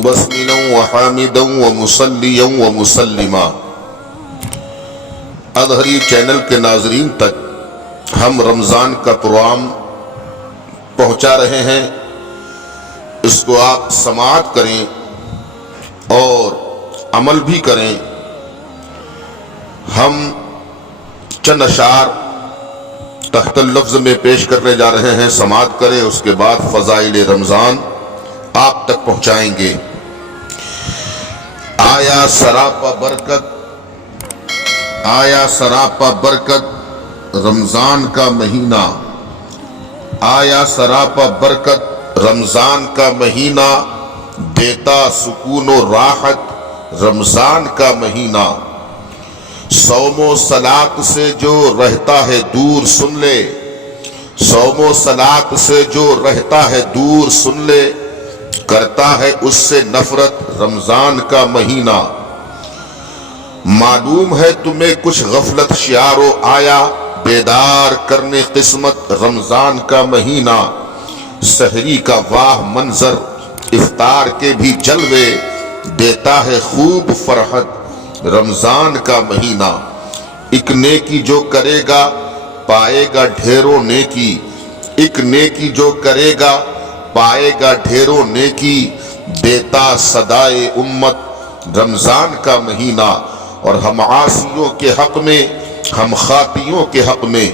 مبسملا وحامدا ومصلیا ومسلما۔ Azhari channel کے ناظرین تک ہم رمضان کا پروگرام پہنچا رہے ہیں، اس کو آپ سماعت کریں اور عمل بھی کریں۔ ہم چند اشعار تحت اللفظ میں پیش کرنے جا رہے ہیں، سماعت کریں، اس کے بعد فضائل رمضان آپ تک پہنچائیں گے۔ آیا سراپا برکت رمضان کا مہینہ، آیا سراپا برکت رمضان کا مہینہ، دیتا سکون و راحت رمضان کا مہینہ۔ صوم و صلات سے جو رہتا ہے دور سن لے، صوم و صلات سے جو رہتا ہے دور سن لے، کرتا ہے اس سے نفرت رمضان کا مہینہ۔ معلوم ہے تمہیں کچھ غفلت شیارو آیا، بیدار کرنے قسمت رمضان کا مہینہ۔ سحری کا واہ منظر افطار کے بھی جلوے، دیتا ہے خوب فرحت رمضان کا مہینہ۔ ایک نیکی جو کرے گا پائے گا ڈھیروں نیکی، ایک نیکی جو کرے گا پائے گا ڈھیروں نیکی، دیتا صدائے امت رمضان کا مہینہ۔ اور ہم عاصیوں کے حق میں، ہم خاطیوں کے حق میں،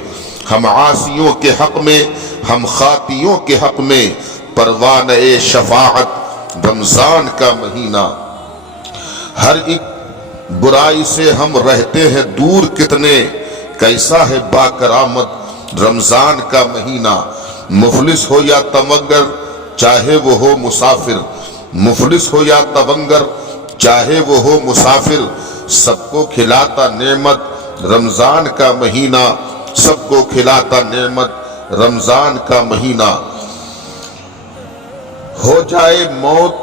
ہم عاصیوں کے حق میں، ہم خاطیوں کے حق میں، پروانہ شفاعت رمضان کا مہینہ۔ ہر ایک برائی سے ہم رہتے ہیں دور کتنے، کیسا ہے با کرامت رمضان کا مہینہ۔ مفلس ہو یا تمنگر چاہے وہ ہو مسافر، مفلس ہو یا تمنگر چاہے وہ ہو مسافر، سب کو کھلاتا نعمت رمضان کا مہینہ، سب کو کھلاتا نعمت رمضان کا مہینہ۔ ہو جائے موت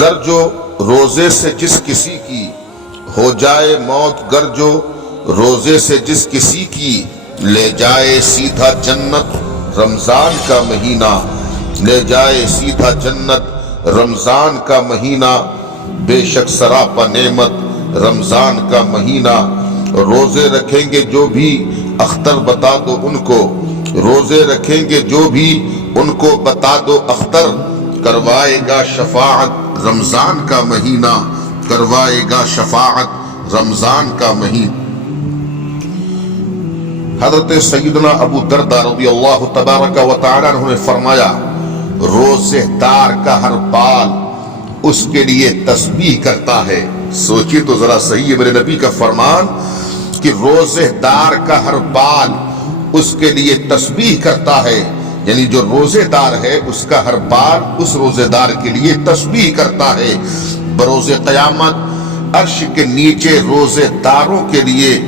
گر جو روزے سے جس کسی کی، ہو جائے موت گر جو روزے سے جس کسی کی، لے جائے سیدھا جنت رمضان کا مہینہ، لے جائے سیدھا جنت رمضان کا مہینہ۔ بے شک سراپا نعمت رمضان کا مہینہ۔ روزے رکھیں گے جو بھی اختر بتا دو ان کو، روزے رکھیں گے جو بھی ان کو بتا دو اختر، کروائے گا شفاعت رمضان کا مہینہ، کروائے گا شفاعت رمضان کا مہینہ۔ حضرت سیدنا ابو درداء رضی اللہ تبارک و تعالی عنہ نے فرمایا، روزے دار کا ہر بال اس کے لیے تسبیح کرتا ہے۔ سوچیے تو ذرا، صحیح ہے میرے نبی کا فرمان کہ روزے دار کا ہر بال اس کے لیے تسبیح کرتا ہے، یعنی جو روزے دار ہے اس کا ہر بال اس روزے دار کے لیے تسبیح کرتا ہے۔ بروز قیامت عرش کے نیچے روزے داروں کے لیے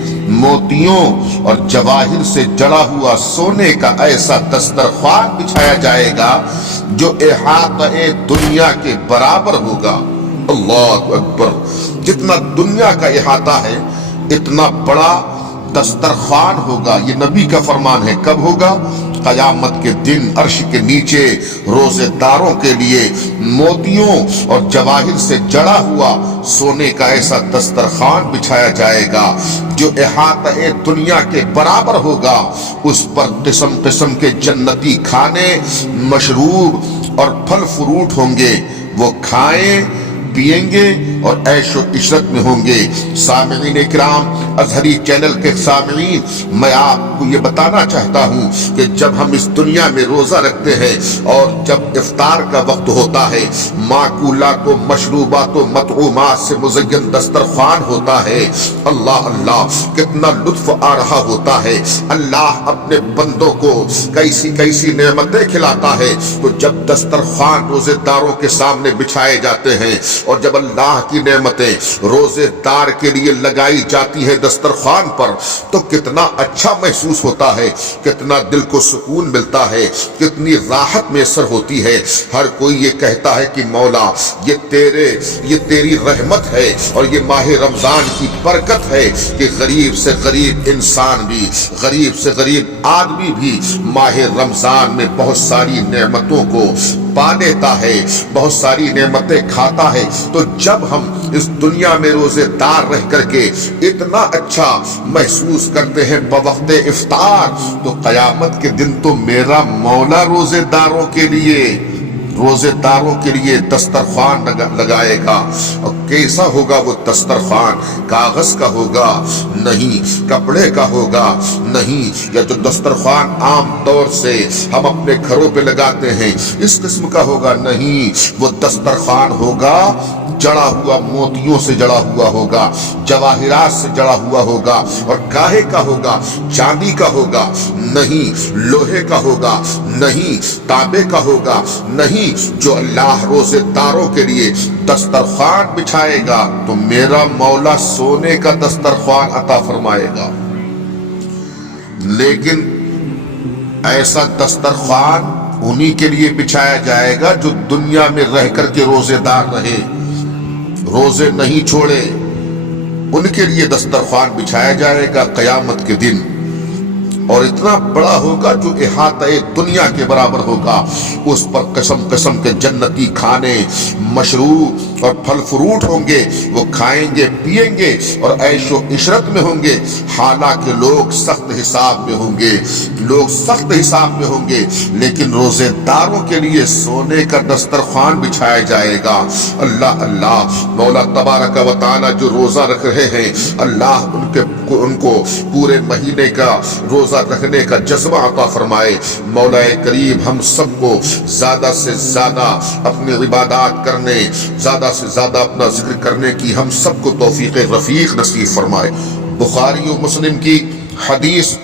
موتیوں اور جواہر سے جڑا ہوا سونے کا ایسا دسترخوان بچھایا جائے گا جو احاطہ دنیا کے برابر ہوگا۔ اللہ اکبر! جتنا دنیا کا احاطہ ہے اتنا بڑا دسترخوان ہوگا۔ یہ نبی کا فرمان ہے۔ کب ہوگا؟ قیامت کے دن عرش کے نیچے روزے داروں کے لیے موتیوں اور جواہر سے جڑا ہوا سونے کا ایسا دسترخوان بچھایا جائے گا جو احاطہ دنیا کے برابر ہوگا۔ اس پر قسم قسم کے جنتی کھانے، مشروب اور پھل فروٹ ہوں گے، وہ کھائیں پیئیں گے اور عیش و عشرت میں ہوں گے۔ سامعین اکرام، ازہری چینل کے سامعین، میں آپ کو یہ بتانا چاہتا ہوں کہ جب ہم اس دنیا میں روزہ رکھتے ہیں اور جب افطار کا وقت ہوتا ہے، معقولات و مشروبات و مطعومات سے مزین دسترخوان ہوتا ہے، اللہ اللہ کتنا لطف آ رہا ہوتا ہے۔ اللہ اپنے بندوں کو کیسی کیسی نعمتیں کھلاتا ہے۔ تو جب دسترخوان روزے داروں کے سامنے بچھائے جاتے ہیں اور جب اللہ کی نعمتیں روزے دار کے لیے لگائی جاتی ہے دسترخوان پر، تو کتنا اچھا محسوس ہوتا ہے، کتنا دل کو سکون ملتا ہے، کتنی راحت میسر ہوتی ہے۔ ہر کوئی یہ کہتا ہے کہ مولا یہ تیری رحمت ہے اور یہ ماہ رمضان کی برکت ہے کہ غریب سے غریب انسان بھی، غریب سے غریب آدمی بھی ماہ رمضان میں بہت ساری نعمتوں کو پا لیتا ہے، بہت ساری نعمتیں کھاتا ہے۔ تو جب ہم اس دنیا میں روزے دار رہ کر کے اتنا اچھا محسوس کرتے ہیں بوقت افطار، تو قیامت کے دن تو میرا مولا روزے داروں کے لیے دسترخوان لگائے گا۔ اور کیسا ہوگا وہ دسترخوان؟ کاغذ کا ہوگا؟ نہیں۔ کپڑے کا ہوگا؟ نہیں۔ یا جو دسترخوان عام طور سے ہم اپنے گھروں پہ لگاتے ہیں اس قسم کا ہوگا؟ نہیں، وہ دسترخوان ہوگا جڑا ہوا، موتیوں سے جڑا ہوا ہوگا، جواہرات سے جڑا ہوا ہوگا۔ اور کاہے کا ہوگا؟ چاندی کا ہوگا؟ نہیں۔ لوہے کا ہوگا؟ نہیں۔ تانبے کا ہوگا؟ نہیں۔ جو اللہ روزے داروں کے لیے دسترخوان بچھائے گا تو میرا مولا سونے کا دسترخوان عطا فرمائے گا۔ لیکن ایسا دسترخوان انہی کے لیے بچھایا جائے گا جو دنیا میں رہ کر کے روزے دار رہے، روزے نہیں چھوڑے، ان کے لیے دسترخوان بچھایا جائے گا قیامت کے دن۔ اور اتنا بڑا ہوگا جو احاطہ دنیا کے برابر ہوگا۔ اس پر قسم قسم کے جنتی کھانے، مشروب اور پھل فروٹ ہوں گے، وہ کھائیں گے، پیئیں گے اور عیش و عشرت میں ہوں گے۔ حالانکہ لوگ سخت حساب میں ہوں گے، لیکن روزے داروں کے لیے سونے کا دسترخوان بچھایا جائے گا۔ اللہ اللہ، مولا تبارک و تعالی جو روزہ رکھ رہے ہیں، اللہ ان کو پورے مہینے کا روزہ رکھنے کا جذبہ عطا فرمائے۔ مولا کریم ہم سب کو زیادہ سے زیادہ اپنی عبادات کرنے، زیادہ سے زیادہ اپنا ذکر کرنے کی ہم سب کو توفیق رفیق نصیب فرمائے۔ بخاری و مسلم کی حدیث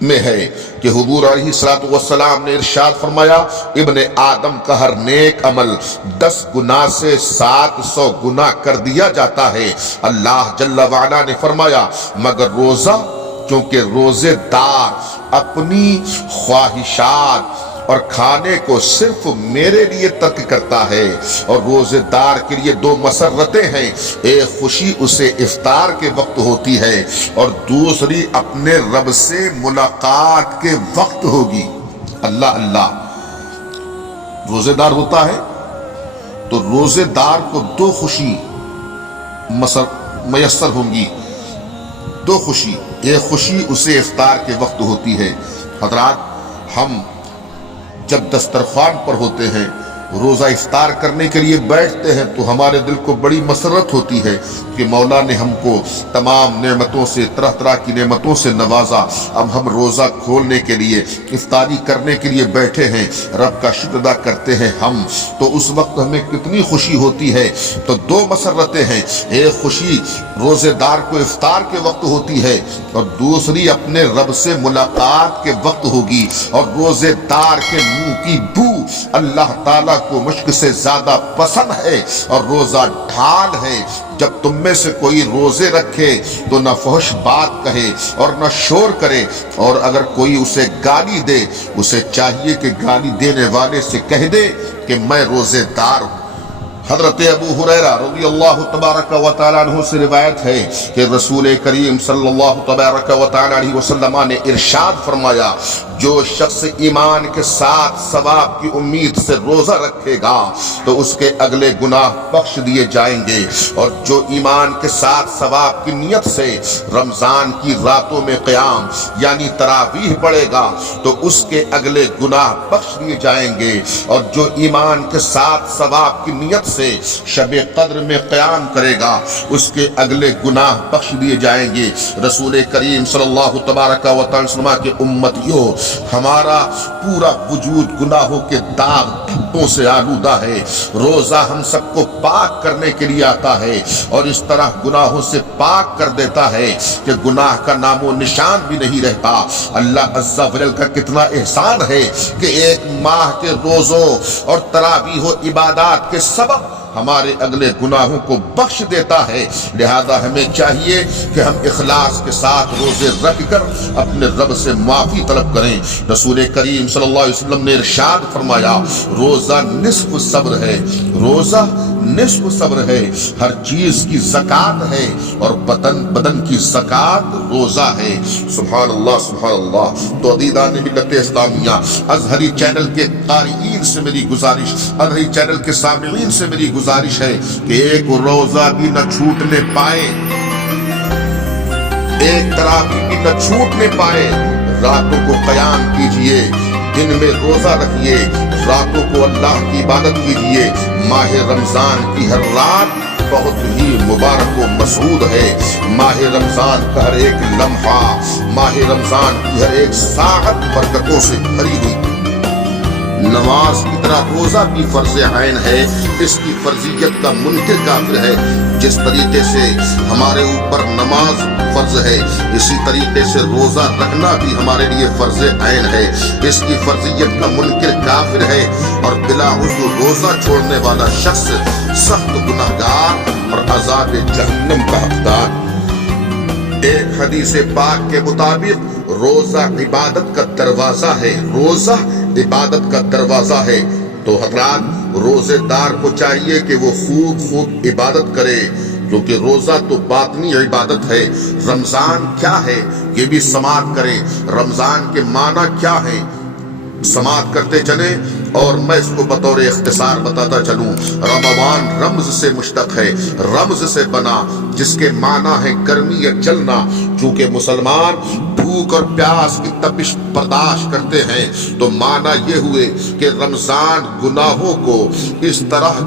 میں ہے کہ حضور علیہ الصلوۃ والسلام نے ارشاد فرمایا، ابن آدم کا ہر نیک عمل 10 گنا سے 700 گنا کر دیا جاتا ہے۔ اللہ جل وعلا نے فرمایا مگر روزہ، کیونکہ روزے دار اپنی خواہشات اور کھانے کو صرف میرے لیے ترک کرتا ہے۔ اور روزے دار کے لیے 2 مسرتیں ہیں، ایک خوشی اسے افطار کے وقت ہوتی ہے اور دوسری اپنے رب سے ملاقات کے وقت ہوگی۔ اللہ اللہ، روزے دار ہوتا ہے تو روزے دار کو 2 خوشی میسر ہوں گی، 2 خوشی۔ ایک خوشی اسے افطار کے وقت ہوتی ہے۔ حضرات، ہم جب دسترخوان پر ہوتے ہیں، روزہ افطار کرنے کے لیے بیٹھتے ہیں تو ہمارے دل کو بڑی مسرت ہوتی ہے کہ مولا نے ہم کو تمام نعمتوں سے، طرح طرح کی نعمتوں سے نوازا۔ اب ہم روزہ کھولنے کے لیے، افطاری کرنے کے لیے بیٹھے ہیں، رب کا شکر ادا کرتے ہیں ہم، تو اس وقت ہمیں کتنی خوشی ہوتی ہے۔ تو 2 مسرتیں ہیں، ایک خوشی روزے دار کو افطار کے وقت ہوتی ہے اور دوسری اپنے رب سے ملاقات کے وقت ہوگی۔ اور روزے دار کے منہ کی بو اللہ تعالیٰ کو مشک سے زیادہ پسند ہے، اور روزہ ڈھال ہے۔ جب تم میں سے کوئی روزے رکھے تو نہ فحش بات کہے اور نہ شور کرے، اور اگر کوئی اسے گالی دے، اسے چاہیے کہ گالی دینے والے سے کہہ دے کہ میں روزے دار ہوں۔ حضرت ابو ہریرہ رضی اللہ تبارک و تعالیٰ عنہ سے روایت ہے کہ رسول کریم صلی اللہ تبارک و تعالیٰ علیہ وسلم نے ارشاد فرمایا، جو شخص ایمان کے ساتھ ثواب کی امید سے روزہ رکھے گا تو اس کے اگلے گناہ بخش دیے جائیں گے، اور جو ایمان کے ساتھ ثواب کی نیت سے رمضان کی راتوں میں قیام یعنی تراویح پڑھے گا تو اس کے اگلے گناہ بخش دیے جائیں گے، اور جو ایمان کے ساتھ ثواب کی نیت سے شب قدر میں قیام کرے گا اس کے اگلے گناہ بخش دیے جائیں گے۔ رسول کریم صلی اللہ تبارک و تعالی وسلم کے امتیوں، ہمارا پورا وجود گناہوں کے داغ دھبوں سے آلودہ ہے۔ روزہ ہم سب کو پاک کرنے کے لیے آتا ہے اور اس طرح گناہوں سے پاک کر دیتا ہے کہ گناہ کا نام و نشان بھی نہیں رہتا۔ اللہ عز و جل کا کتنا احسان ہے کہ 1 ماہ کے روزوں اور تراویح و عبادات کے سبب ہمارے اگلے گناہوں کو بخش دیتا ہے۔ لہذا ہمیں چاہیے کہ ہم اخلاص کے ساتھ روزے رکھ کر اپنے رب سے معافی طلب کریں۔ رسول کریم صلی اللہ علیہ وسلم نے ارشاد فرمایا، روزہ نصف صبر ہے، روزہ نصف صبر ہے، ہر چیز کی زکات ہے اور بدن کی زکات روزہ ہے۔ سبحان اللہ سبحان اللہ۔ تو عزیزان ملت اسلامیہ، ازہری چینل کے قارئین سے میری گزارش، ازہری چینل کے سامعین سے میری گزارش ہے کہ ایک روزہ بھی نہ چھوٹنے پائے، ایک تراویح بھی نہ چھوٹنے پائے۔ راتوں کو قیام کیجئے، دن میں روزہ رکھیے، راتوں کو اللہ کی عبادت کیجئے۔ ماہ رمضان کی ہر رات بہت ہی مبارک و مسعود ہے۔ ماہ رمضان کا ہر ایک لمحہ، ماہ رمضان کی ہر ایک ساعت برکتوں سے بھری ہوئی۔ نماز کی طرح روزہ بھی فرض عین ہے، اس کی فرضیت کا منکر کافر ہے۔ جس طریقے سے ہمارے اوپر نماز فرض ہے، اسی طریقے سے روزہ رکھنا بھی ہمارے لیے فرض عین ہے۔ اس کی فرضیت کا منکر کافر ہے اور بلا عذر روزہ چھوڑنے والا شخص سخت گناہگار اور عذاب جہنم کا حقدار۔ ایک حدیث پاک کے مطابق روزہ عبادت کا دروازہ ہے، روزہ عبادت کا دروازہ ہے۔ تو حضرات، روزے دار کو چاہیے کہ وہ خوب عبادت کرے، کیونکہ روزہ تو باطنی عبادت ہے۔ رمضان کیا ہے یہ بھی سماعت کرے، رمضان کے معنی کیا ہے سماعت کرتے چلیں، اور میں اس کو بطور اختصار بتاتا چلوں۔ رمضان رمز سے مشتق ہے، رمز سے بنا، جس کے معنی ہے گرمی یا جلنا۔ چونکہ مسلمان بھوک اور پیاس کی تپش برداشت کرتے ہیں، تو معنی یہ ہوئے کہ رمضان گناہوں کو اس طرح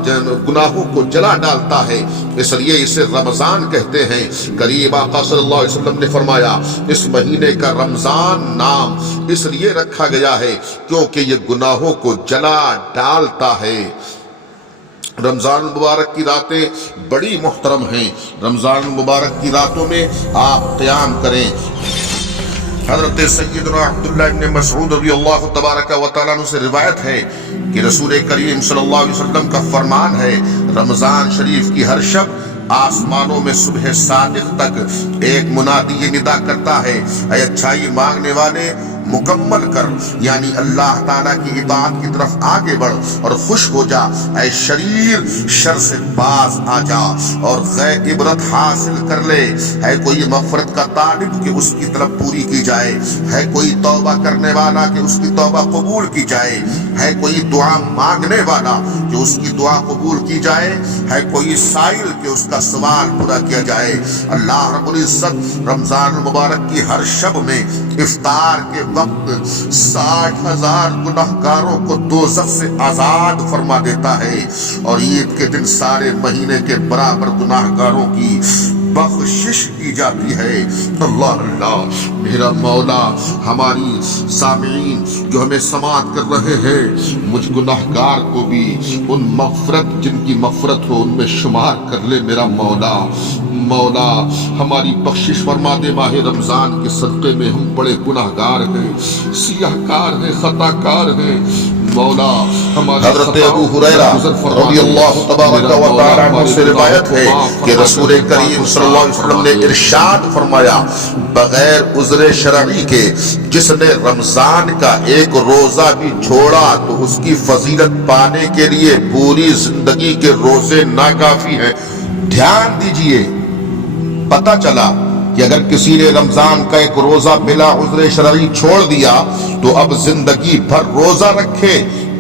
گناہوں کو جلا ڈالتا ہے، اس لیے اسے رمضان کہتے ہیں۔ کریم آقا صلی اللہ علیہ وسلم نے فرمایا، اس مہینے کا رمضان نام اس لیے رکھا گیا ہے کیونکہ یہ گناہوں کو جلا ڈالتا ہے۔ رمضان المبارک کی راتیں بڑی محترم ہیں۔ رمضان المبارک کی راتوں میں آپ قیام کریں۔ حضرت سیدنا عبداللہ ابن مسعود رضی اللہ تبارک و تعالیٰ عنہ سے روایت ہے کہ رسول کریم صلی اللہ علیہ وسلم کا فرمان ہے، رمضان شریف کی ہر شب آسمانوں میں صبح صادق تک ایک منادی یہ ندا کرتا ہے، اے اچھائی مانگنے والے مکمل کر، یعنی اللہ تعالیٰ کی اطاعت کی طرف آگے بڑھ اور خوش ہو جا، اے شریر شر سے باز آ جا اور غیر عبرت حاصل کر لے۔ ہے کوئی مغفرت کا طالب کہ اس کی طلب پوری کی جائے، ہے کوئی توبہ کرنے والا کہ اس کی توبہ قبول کی جائے، ہے کوئی دعا مانگنے والا کہ اس کی دعا قبول کی جائے، ہے کوئی سائل کہ اس کا سوال پورا کیا جائے۔ اللہ رب العزت رمضان المبارک کی ہر شب میں افطار کے وقت 60,000 گناہگاروں کو دوزخ سے آزاد فرما دیتا ہے، اور عید کے دن سارے مہینے کے برابر گناہگاروں کی بخشش کی جاتی ہے۔ اللہ اللہ، میرا مولا ہماری سامعین جو ہمیں سماعت کر رہے ہیں، مجھ گناہگار کو بھی ان مغفرت جن کی مغفرت ہو ان میں شمار کر لے۔ میرا مولا مولا ہماری بخشش فرما دے۔ ماہ رمضان کے صدقے میں ہم بڑے گناہگار ہیں، سیاہ کار ہیں، خطا کار ہیں۔ مولا ہماری حضرت ابو ہریرہ رضی اللہ تبارک و تعالیٰ عنہ سے روایت ہے کہ رسول کریم صلی اللہ علیہ وسلم نے ارشاد فرمایا، بغیر عذر شرعی کے جس نے رمضان کا ایک روزہ بھی چھوڑا تو اس کی فضیلت پانے کے لیے پوری زندگی کے روزے ناکافی ہیں۔ دھیان دیجئے، پتہ چلا کہ اگر کسی نے رمضان کا ایک روزہ بلا عذر شرعی چھوڑ دیا تو اب زندگی بھر روزہ رکھے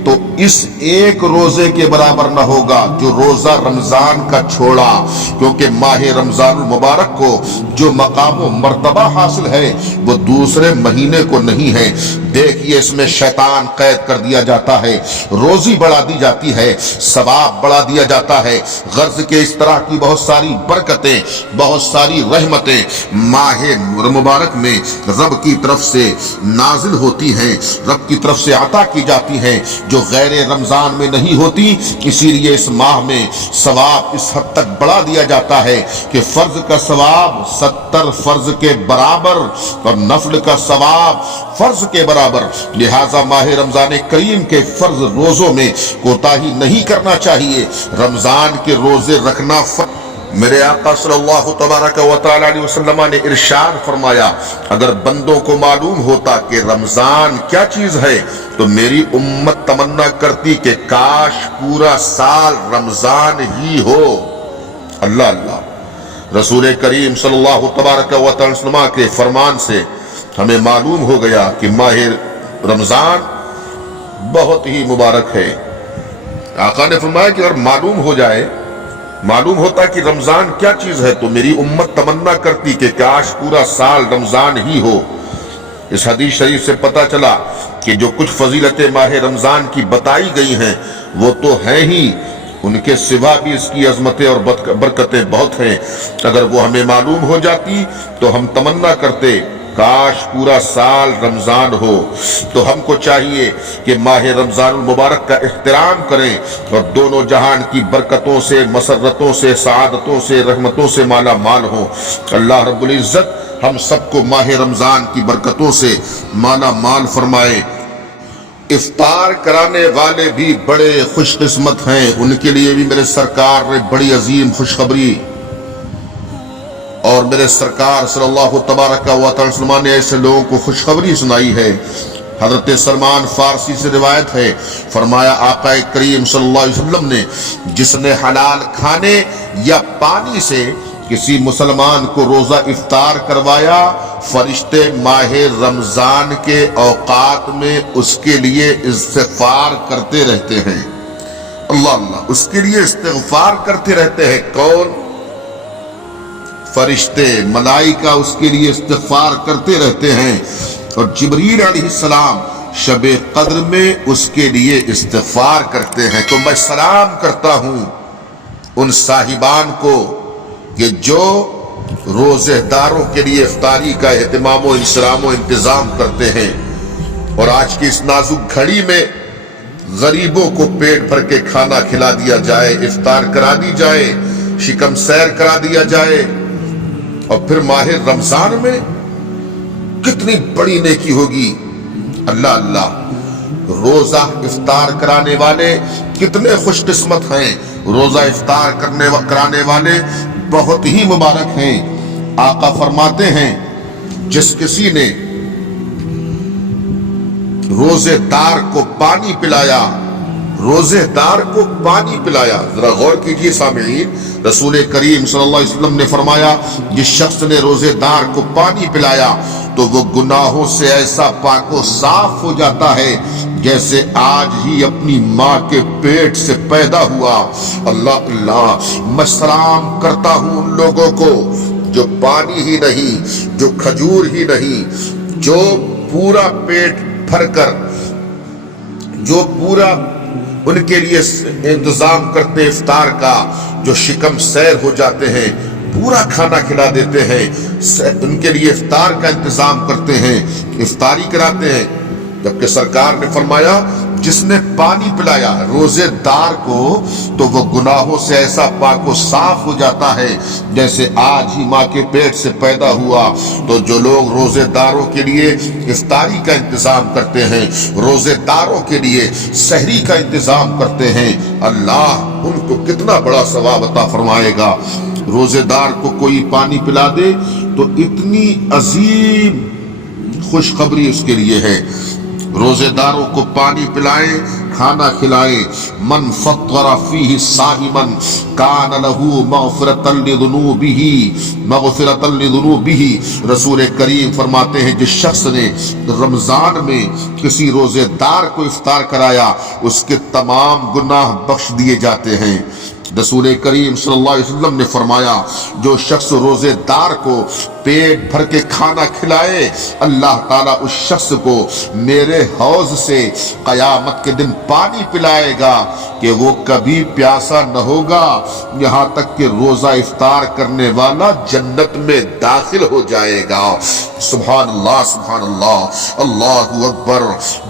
تو اس ایک روزے کے برابر نہ ہوگا جو روزہ رمضان کا چھوڑا، کیونکہ ماہ رمضان المبارک کو جو مقام و مرتبہ حاصل ہے وہ دوسرے مہینے کو نہیں ہے۔ دیکھیے، اس میں شیطان قید کر دیا جاتا ہے، روزی بڑھا دی جاتی ہے، ثواب بڑھا دیا جاتا ہے، غرض کے اس طرح کی بہت ساری برکتیں، بہت ساری رحمتیں ماہ مبارک میں رب کی طرف سے نازل ہوتی ہیں، رب کی طرف سے عطا کی جاتی ہیں، جو غیر رمضان میں نہیں ہوتی۔ اسی لیے اس ماہ میں ثواب اس حد تک بڑھا دیا جاتا ہے کہ فرض کا ثواب 70 فرض کے برابر اور نفل کا ثواب فرض کے برابر برابر، لہذا ماہ رمضان کریم کے فرض روزوں میں کوتاہی نہیں کرنا چاہیے۔ رمضان کے روزے رکھنا میرے آقا صلی اللہ تبارک و تعالی علیہ وسلم نے ارشاد فرمایا، اگر بندوں کو معلوم ہوتا کہ رمضان کیا چیز ہے تو میری امت تمنا کرتی کہ کاش پورا سال رمضان ہی ہو۔ اللہ اللہ، رسول کریم صلی اللہ تبارک و تعالی وسلم کے فرمان سے ہمیں معلوم ہو گیا کہ ماہ رمضان بہت ہی مبارک ہے۔ آقا نے فرمایا کہ اگر معلوم ہوتا کہ رمضان کیا چیز ہے تو میری امت تمنا کرتی کہ کاش پورا سال رمضان ہی ہو۔ اس حدیث شریف سے پتہ چلا کہ جو کچھ فضیلتیں ماہ رمضان کی بتائی گئی ہیں وہ تو ہیں ہی، ان کے سوا بھی اس کی عظمتیں اور برکتیں بہت ہیں۔ اگر وہ ہمیں معلوم ہو جاتی تو ہم تمنا کرتے کاش پورا سال رمضان ہو۔ تو ہم کو چاہیے کہ ماہ رمضان المبارک کا احترام کریں اور دونوں جہان کی برکتوں سے، مسرتوں سے، سعادتوں سے، رحمتوں سے مالا مال ہوں۔ اللہ رب العزت ہم سب کو ماہ رمضان کی برکتوں سے مالا مال فرمائے۔ افطار کرانے والے بھی بڑے خوش قسمت ہیں، ان کے لیے بھی میرے سرکار نے بڑی عظیم خوشخبری اور میرے سرکار صلی اللہ تبارک و تعالی وسلم نے ایسے لوگوں کو خوشخبری سنائی ہے۔ حضرت سلمان فارسی سے روایت ہے، فرمایا آقا کریم صلی اللہ علیہ وسلم نے جس نے حلال کھانے یا پانی سے کسی مسلمان کو روزہ افطار کروایا، فرشتے ماہ رمضان کے اوقات میں اس کے لیے استغفار کرتے رہتے ہیں۔ اللہ اللہ، اس کے لیے استغفار کرتے رہتے ہیں۔ کون؟ فرشتے، ملائکہ اس کے لیے استغفار کرتے رہتے ہیں، اور جبریل علیہ السلام شب قدر میں اس کے لیے استغفار کرتے ہیں۔ تو میں سلام کرتا ہوں ان صاحبان کو کہ جو روزہ داروں کے لیے افطاری کا اہتمام و انصرام و انتظام کرتے ہیں، اور آج کی اس نازک گھڑی میں غریبوں کو پیٹ بھر کے کھانا کھلا دیا جائے، افطار کرا دی جائے، شکم سیر کرا دیا جائے، اور پھر ماہ رمضان میں کتنی بڑی نیکی ہوگی۔ اللہ اللہ، روزہ افطار کرانے والے کتنے خوش قسمت ہیں، روزہ افطار کرانے والے بہت ہی مبارک ہیں۔ آقا فرماتے ہیں جس کسی نے روزے دار کو پانی پلایا، روزے دار کو پانی پلایا، ذرا غور کیجئے سامعین، رسول کریم صلی اللہ علیہ وسلم نے فرمایا جس شخص نے روزے دار کو پانی پلایا تو وہ گناہوں سے ایسا پاک و صاف ہو جاتا ہے جیسے آج ہی اپنی ماں کے پیٹ سے پیدا ہوا۔ اللہ اللہ، میں سلام کرتا ہوں ان لوگوں کو جو پانی ہی نہیں، جو کھجور ہی نہیں، جو پورا پیٹ بھر کر، جو پورا ان کے لیے انتظام کرتے افطار کا، جو شکم سیر ہو جاتے ہیں، پورا کھانا کھلا دیتے ہیں، ان کے لیے افطار کا انتظام کرتے ہیں، افطاری کراتے ہیں۔ جبکہ سرکار نے فرمایا جس نے پانی پلایا روزے دار کو تو وہ گناہوں سے ایسا پاک و صاف ہو جاتا ہے جیسے آج ہی ماں کے پیٹ سے پیدا ہوا۔ تو جو لوگ روزے داروں کے لیے افطاری کا انتظام کرتے ہیں، روزے داروں کے لیے سحری کا انتظام کرتے ہیں، اللہ ان کو کتنا بڑا ثواب عطا فرمائے گا۔ روزے دار کو کوئی پانی پلا دے تو اتنی عظیم خوشخبری اس کے لیے ہے۔ روزے داروں کو پانی پلائیں، کھانا کھلائیں۔ من فطر فیہ صائما کان لہ مغفرۃ لذنوبہ، رسول کریم فرماتے ہیں جس شخص نے رمضان میں کسی روزے دار کو افطار کرایا اس کے تمام گناہ بخش دیے جاتے ہیں۔ رسول کریم صلی اللہ علیہ وسلم نے فرمایا جو شخص روزے دار کو پیٹ بھر کے کھانا کھلائے، اللہ تعالیٰ اس شخص کو میرے حوض سے قیامت کے دن پانی پلائے گا کہ وہ کبھی پیاسا نہ ہوگا یہاں تک کہ روزہ افطار کرنے والا جنت میں داخل ہو جائے گا۔ سبحان اللہ، سبحان اللہ، اللہ اکبر۔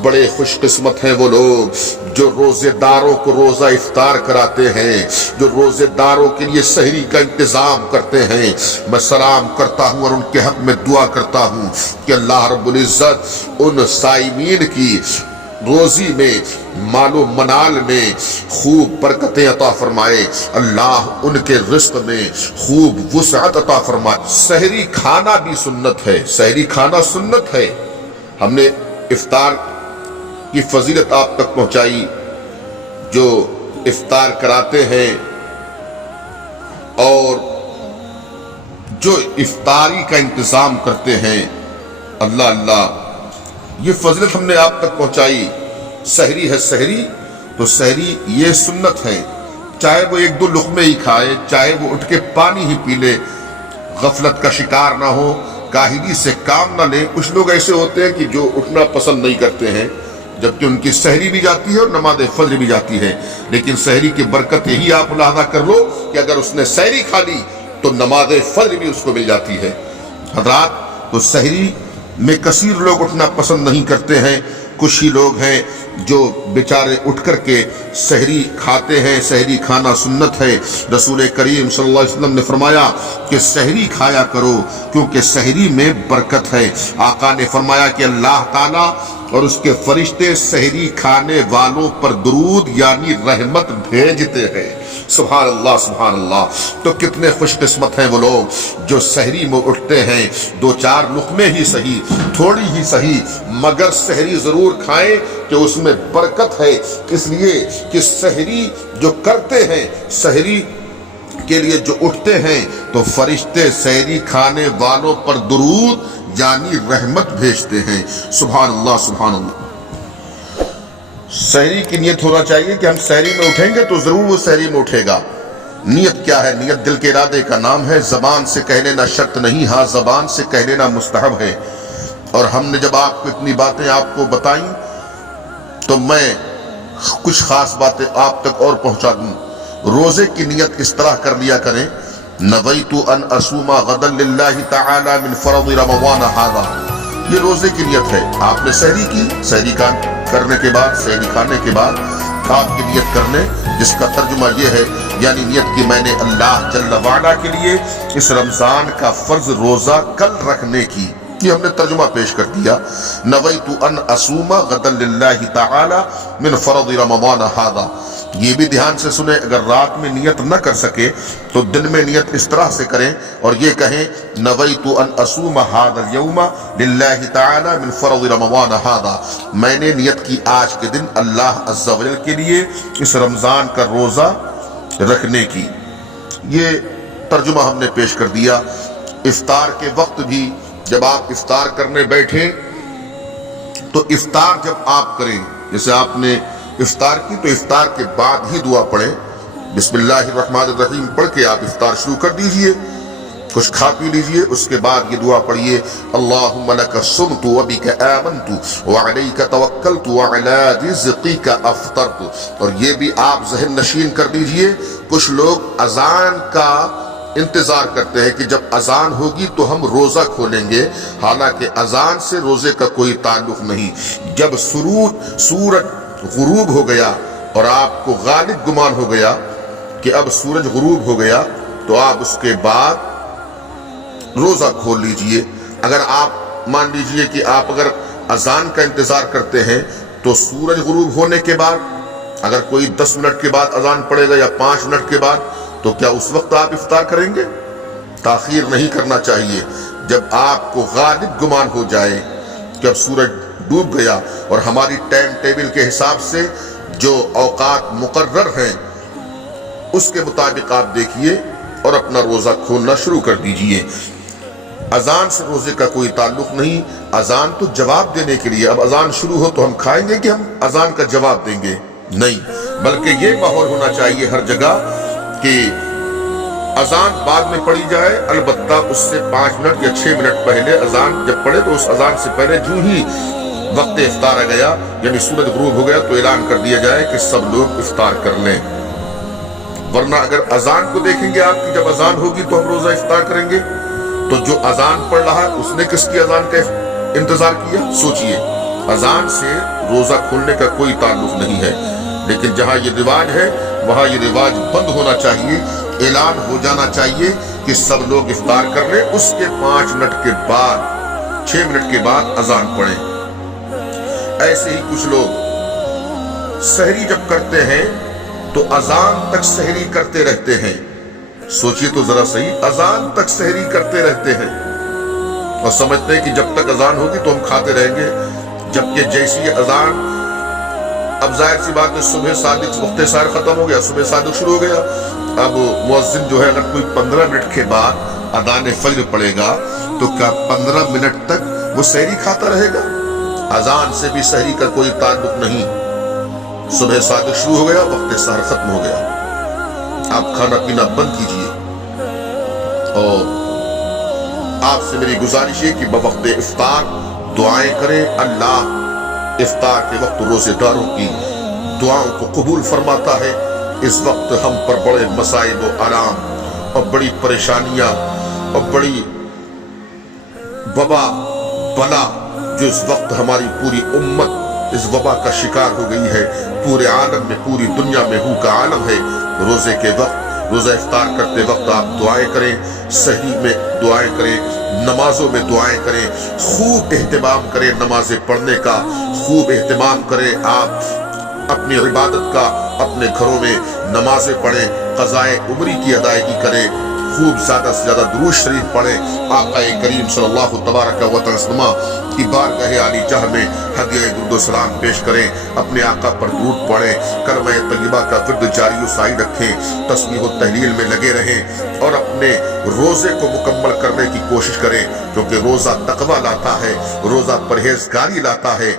بڑے خوش قسمت ہیں وہ لوگ جو روزے داروں کو روزہ افطار کراتے ہیں، جو روزے داروں کے لیے سحری کا انتظام کرتے ہیں۔ میں سلام کرتا ہوں ہوں اور ان کے حق میں دعا کرتا ہوں کہ اللہ رب العزت ان صائمین کی روزی میں، مال و منال میں خوب برکتیں عطا فرمائے، اللہ ان کے رزق میں خوب وسعت عطا فرمائے۔ سحری کھانا بھی سنت ہے، سحری کھانا سنت ہے۔ ہم نے افطار کی فضیلت آپ تک پہنچائی۔ جو افطار کراتے ہیں اور جو افطاری کا انتظام کرتے ہیں، اللہ اللہ، یہ فضیلت ہم نے آپ تک پہنچائی۔ سحری ہے، سحری تو سحری یہ سنت ہے، چاہے وہ ایک دو لقمے ہی کھائے، چاہے وہ اٹھ کے پانی ہی پی لے، غفلت کا شکار نہ ہو، کاہلی سے کام نہ لے۔ کچھ لوگ ایسے ہوتے ہیں کہ جو اٹھنا پسند نہیں کرتے ہیں، جبکہ ان کی سحری بھی جاتی ہے اور نماز فجر بھی جاتی ہے، لیکن سحری کی برکت یہی آپ ملاحظہ کر لو کہ اگر اس نے سحری کھا لی تو نماز فجر بھی اس کو مل جاتی ہے۔ حضرات، تو سحری میں کثیر لوگ اٹھنا پسند نہیں کرتے ہیں، کچھ ہی لوگ ہیں جو بیچارے اٹھ کر کے سحری کھاتے ہیں۔ سحری کھانا سنت ہے۔ رسول کریم صلی اللہ علیہ وسلم نے فرمایا کہ سحری کھایا کرو کیونکہ سحری میں برکت ہے۔ آقا نے فرمایا کہ اللہ تعالیٰ اور اس کے فرشتے سحری کھانے والوں پر درود یعنی رحمت بھیجتے ہیں۔ سبحان اللہ، سبحان اللہ۔ تو کتنے خوش قسمت ہیں وہ لوگ جو سحری میں اٹھتے ہیں، دو چار لقمے ہی صحیح، تھوڑی ہی صحیح، مگر سحری ضرور کھائیں کہ اس میں برکت ہے۔ اس لیے کہ سحری جو کرتے ہیں، سحری کے لیے جو اٹھتے ہیں، تو فرشتے سحری کھانے والوں پر درود یعنی رحمت بھیجتے ہیں۔ سبحان اللہ، سبحان اللہ۔ سحری کی نیت ہونا چاہیے کہ ہم سحری میں اٹھیں گے تو ضرور وہ سحری میں اٹھے گا۔ نیت کیا ہے؟ نیت دل کے ارادے کا نام ہے۔ زبان سے کہہ لینا شرط نہیں، ہاں زبان سے کہہ لینا مستحب ہے۔ اور ہم نے جب آپ کو اتنی باتیں آپ کو بتائیں تو میں کچھ خاص باتیں آپ تک اور پہنچا دوں۔ روزے کی نیت اس طرح کر لیا کریں، نویت ان اصوم غدا للہ تعالی من فرض رمضان ھذا، یہ روزے کی نیت ہے۔ آپ نے سحری کی، سحری کرنے کے بعد، سحری کھانے کے بعد آپ کی نیت کر لیں، جس کا ترجمہ یہ ہے، یعنی نیت کی میں نے اللہ جل وعلا کے لیے اس رمضان کا فرض روزہ کل رکھنے کی، یہ ہم نے ترجمہ پیش کر دیا۔ نویت ان اصوم غدا للہ تعالی من فرض رمضان ھذا، یہ بھی دھیان سے سنیں، اگر رات میں نیت نہ کر سکے تو دن میں نیت اس طرح سے کریں اور یہ کہیں نویت ان اصوم ھذا اليوم للہ تعالی من فرض رمضان ھذا، میں نے نیت کی آج کے دن اللہ عز و جل کے لیے اس رمضان کا روزہ رکھنے کی۔ یہ ترجمہ ہم نے پیش کر دیا۔ افطار کے وقت بھی جب آپ افطار کرنے بیٹھیں تو افطار جب آپ کریں، جیسے آپ نے افطار کی تو افطار کے بعد ہی دعا پڑھیں، بسم اللہ الرحمن الرحیم پڑھ کے آپ افطار شروع کر دیجئے، کچھ کھا پی لیجئے، اس کے بعد یہ دعا پڑھیے، اللہم لک صمت وبک آمنت وعلیک توکلت وعلی رزقک افطرت۔ اور یہ بھی آپ ذہن نشین کر دیجئے، کچھ لوگ اذان کا انتظار کرتے ہیں کہ جب اذان ہوگی تو ہم روزہ کھولیں گے، حالانکہ اذان سے روزے کا کوئی تعلق نہیں۔ جب سورج غروب ہو گیا اور آپ کو غالب گمان ہو گیا کہ اب سورج غروب ہو گیا تو آپ اس کے بعد روزہ کھول لیجئے۔ اگر آپ مان لیجئے کہ آپ اگر اذان کا انتظار کرتے ہیں تو سورج غروب ہونے کے بعد اگر کوئی 10 منٹ کے بعد اذان پڑے گا یا 5 منٹ کے بعد، تو کیا اس وقت آپ افطار کریں گے؟ تاخیر نہیں کرنا چاہیے۔ جب آپ کو غالب گمان ہو جائے کہ اب سورج ڈوب گیا، اور ہماری ٹائم ٹیبل کے حساب سے جو اوقات مقرر ہیں اس کے مطابق آپ دیکھیے اور اپنا روزہ کھولنا شروع کر دیجئے۔ اذان سے روزے کا کوئی تعلق نہیں، اذان تو جواب دینے کے لیے۔ اب اذان شروع ہو تو ہم کھائیں گے کہ ہم اذان کا جواب دیں گے؟ نہیں، بلکہ یہ ماحول ہونا چاہیے ہر جگہ کہ اذان بعد میں پڑھی جائے، البتہ اس سے 5 منٹ یا 6 منٹ پہلے اذان جب پڑھے تو اس اذان سے پہلے جو ہی وقت افطار آ گیا یعنی سورج غروب ہو گیا تو اعلان کر دیا جائے کہ سب لوگ افطار کر لیں۔ ورنہ اگر اذان کو دیکھیں گے آپ کی جب اذان ہوگی تو ہم روزہ افطار کریں گے، تو جو اذان پڑھ رہا ہے اس نے کس کی اذان کا انتظار کیا؟ سوچئے، اذان سے روزہ کھولنے کا کوئی تعلق نہیں ہے، لیکن جہاں یہ رواج ہے وہاں یہ رواج بند ہونا چاہیے۔ اعلان ہو جانا چاہیے کہ سب لوگ افطار کر لیں، اس کے 5 منٹ کے بعد 6 منٹ کے بعد اذان پڑھیں۔ ایسے ہی کچھ لوگ سحری جب کرتے ہیں تو اذان تک سحری کرتے رہتے ہیں۔ سوچئے تو ذرا صحیح، اذان تک سحری کرتے رہتے ہیں اور سمجھتے ہیں کہ جب تک اذان ہوگی تو ہم کھاتے رہیں گے، جبکہ جیسی اذان، اب ظاہر سی بات ہے صبح صادق وقت سحر ختم ہو گیا، صبح صادق شروع ہو گیا، اب مؤذن جو ہے اگر کوئی 15 منٹ کے بعد اذان فجر پڑے گا تو کیا 15 منٹ تک وہ سحری کھاتا رہے گا؟ اذان سے بھی سحری کا کوئی تعلق نہیں، صبح صادق شروع ہو گیا، وقت سحر ختم ہو گیا، آپ کھانا پینا بند کیجئے۔ اور آپ سے میری گزارش ہے کہ بوقت افطار دعائیں کریں، اللہ افطار کے وقت روزے داروں کی دعاؤں کو قبول فرماتا ہے۔ اس وقت ہم پر بڑے مصائب و آلام اور بڑی پریشانیاں اور بڑی وبا بلا جو اس وقت ہماری پوری امت اس وبا کا شکار ہو گئی ہے، پورے عالم میں، پوری دنیا میں ہو کا عالم ہے۔ روزے کے وقت، روزہ افطار کرتے وقت آپ دعائیں کریں، سحری میں دعائیں کریں، نمازوں میں دعائیں کریں، خوب اہتمام کریں نمازیں پڑھنے کا، خوب اہتمام کریں آپ اپنی عبادت کا، اپنے گھروں میں نمازیں پڑھیں، قضائے عمری کی ادائیگی کریں، خوب زیادہ سے زیادہ درود شریف پڑھیں، آقا کریم صلی اللہ تبارک و تعالی کی بارگاہ عالی جاہ میں ہدیہ درود و سلام پیش کریں، اپنے آقا پر درود پڑھیں، کلمہ طیبہ کا ورد جاری و ساری رکھیں، تسبیح و تحلیل میں لگے رہیں اور اپنے روزے کو مکمل کرنے کی کوشش کریں، کیونکہ روزہ تقویٰ لاتا ہے، روزہ پرہیزگاری لاتا ہے۔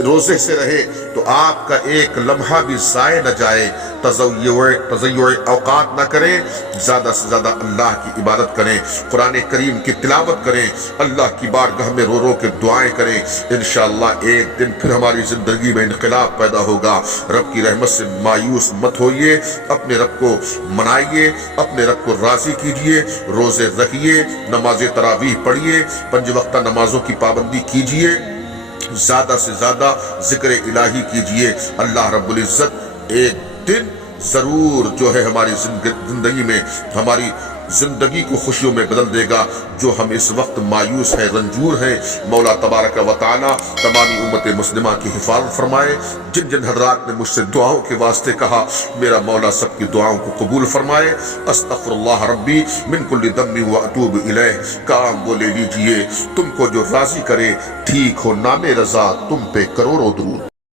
روزے سے رہے تو آپ کا ایک لمحہ بھی ضائع نہ جائے، تضیع اوقات نہ کریں، زیادہ سے زیادہ اللہ کی عبادت کریں، قرآن کریم کی تلاوت کریں، اللہ کی بارگاہ میں رو رو کے دعائیں کریں۔ انشاءاللہ ایک دن پھر ہماری زندگی میں انقلاب پیدا ہوگا۔ رب کی رحمت سے مایوس مت ہوئیے، اپنے رب کو منائیے، اپنے رب کو راضی کیجئے، روزے رکھیے، نماز تراویح پڑھیے، 5 وقتہ نمازوں کی پابندی کیجئے، زیادہ سے زیادہ ذکر الہی کیجئے۔ اللہ رب العزت ایک دن ضرور جو ہے ہماری زندگی میں ہماری زندگی کو خوشیوں میں بدل دے گا۔ جو ہم اس وقت مایوس ہیں، رنجور ہیں، مولا تبارک و تعالی تمامی امت مسلمہ کی حفاظت فرمائے۔ جن جن حضرات نے مجھ سے دعاؤں کے واسطے کہا، میرا مولا سب کی دعاؤں کو قبول فرمائے۔ استغفر اللہ ربی من کل ذنب واتوب الیہ، کام وہ لے لیجئے تم کو جو راضی کرے، ٹھیک ہو نام رضا تم پہ کروڑوں درود۔